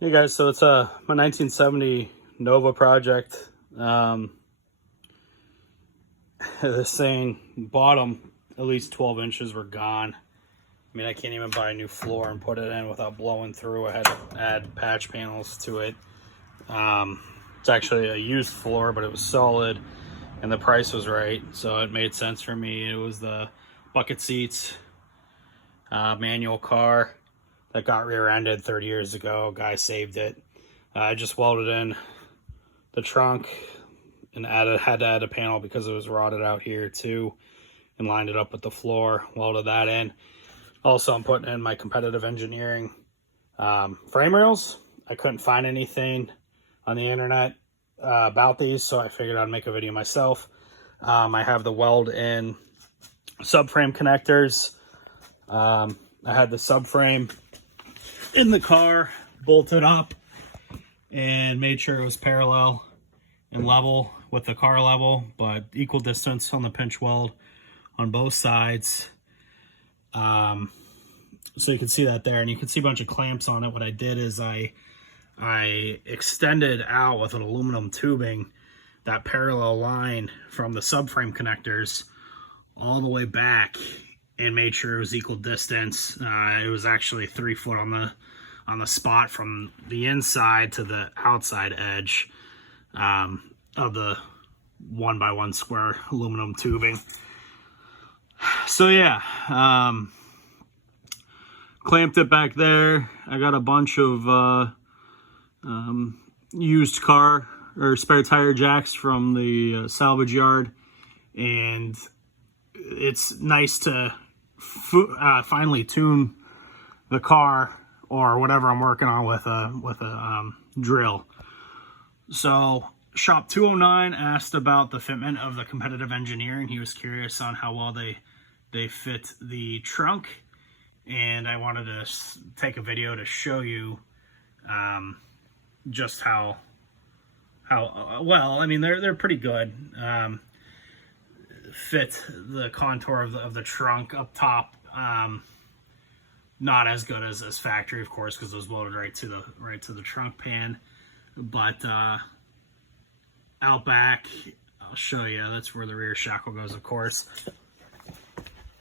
Hey guys, so it's my 1970 Nova project. This thing, bottom at least 12 inches were gone. I mean, I can't even buy a new floor and put it in without blowing through. I had to add patch panels to it. It's actually a used floor, but it was solid and the price was right, so it made sense for me. It was the bucket seats, manual car that got rear-ended 30 years ago. Guy saved it. I just welded in the trunk and had to add a panel because it was rotted out here too, and lined it up with the floor, welded that in. Also, I'm putting in my competitive engineering frame rails. I couldn't find anything on the internet about these, so I figured I'd make a video myself. I have the weld in subframe connectors. I had the subframe in the car bolted up and made sure it was parallel and level with the car level, but equal distance on the pinch weld on both sides. So you can see that there, and you can see a bunch of clamps on it. What I did is I extended out with an aluminum tubing that parallel line from the subframe connectors all the way back and made sure it was equal distance. It was actually 3 foot on the spot from the inside to the outside edge of the 1x1 square aluminum tubing. So yeah, clamped it back there. I got a bunch of used car or spare tire jacks from the salvage yard, and it's nice to finally tune the car or whatever I'm working on with a drill. So shop 209 asked about the fitment of the competitive engineering. He was curious on how well they fit the trunk, and I wanted to take a video to show you just how well. I mean, they're pretty good. Fit the contour of the trunk up top. Not as good as factory, of course, because those welded right to the trunk pan. But out back, I'll show you. That's where the rear shackle goes, of course.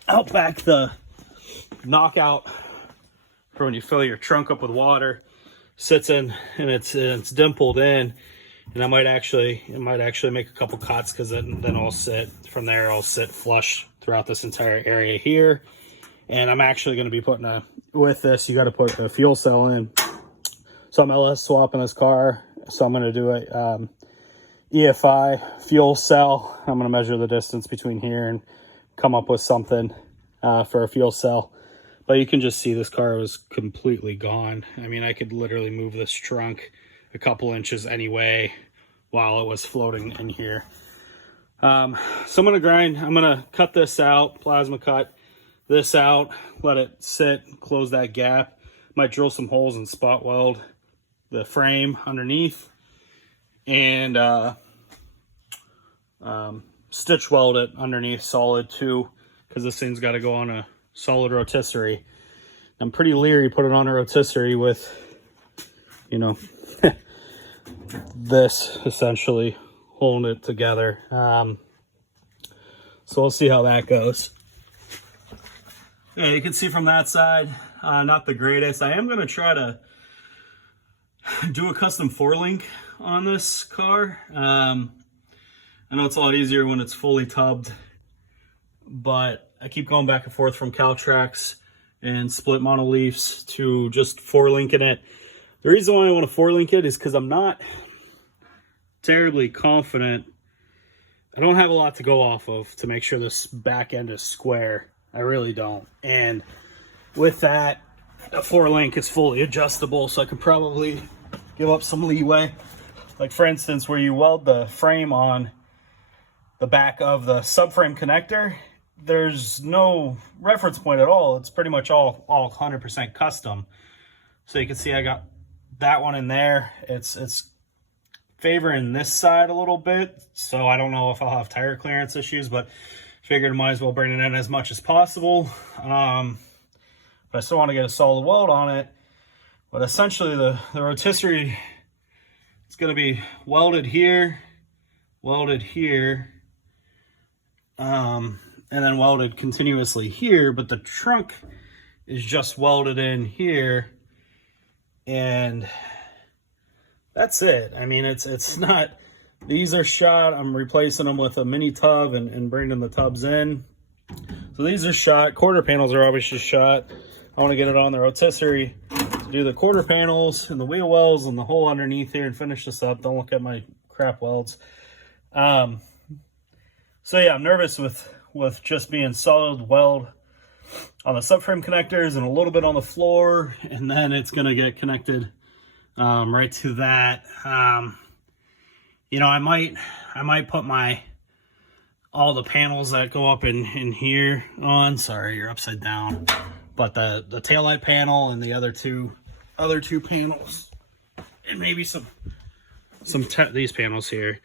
Out back, the knockout for when you fill your trunk up with water sits in, and it's dimpled in. And it might actually make a couple cuts, because then I'll sit from there. I'll sit flush throughout this entire area here. And I'm actually going to be putting with this, you got to put a fuel cell in. So I'm LS swapping this car. So I'm going to do a EFI fuel cell. I'm going to measure the distance between here and come up with something for a fuel cell. But you can just see this car was completely gone. I mean, I could literally move this trunk a couple inches anyway while it was floating in here. So I'm going to cut this out, plasma cut this out, let it sit, close that gap. Might drill some holes and spot weld the frame underneath, and stitch weld it underneath solid too, because this thing's got to go on a solid rotisserie. I'm pretty leery put it on a rotisserie with, you know, this essentially holding it together. So we'll see how that goes. Yeah, you can see from that side, not the greatest. I am going to try to do a custom 4-link on this car. I know it's a lot easier when it's fully tubbed, but I keep going back and forth from Caltrax and split monoleafs to just 4-linking it. The reason why I want to 4-link it is because I'm not terribly confident. I don't have a lot to go off of to make sure this back end is square. I really don't. And with that, a 4-link is fully adjustable, so I can probably give up some leeway. Like for instance, where you weld the frame on the back of the subframe connector, there's no reference point at all. It's pretty much all 100% custom. So you can see I got that one in there. It's favoring this side a little bit, so I don't know if I'll have tire clearance issues, but figured I might as well bring it in as much as possible. But I still want to get a solid weld on it. But essentially the rotisserie, it's going to be welded here, and then welded continuously here, but the trunk is just welded in here, and that's it. I mean, it's not, these are shot, I'm replacing them with a mini tub and bringing the tubs in. So these are shot, quarter panels are obviously shot. I want to get it on the rotisserie to do the quarter panels and the wheel wells and the hole underneath here and finish this up. Don't look at my crap welds. So yeah, I'm nervous with just being solid weld on the subframe connectors and a little bit on the floor, and then it's going to get connected right to that. You know, I might put all the panels that go up in here on. Sorry, you're upside down. But the taillight panel and the other two panels, and maybe these panels here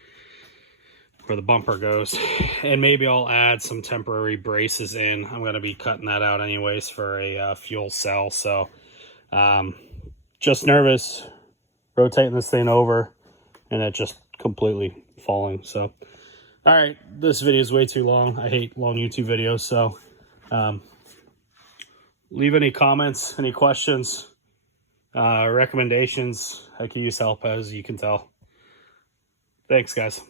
where the bumper goes, and maybe I'll add some temporary braces in. I'm going to be cutting that out anyways for a fuel cell. So just nervous rotating this thing over and it just completely falling. So all right, this video is way too long. I hate long YouTube videos. So leave any comments, any questions, recommendations. I could use help, as you can tell. Thanks, guys.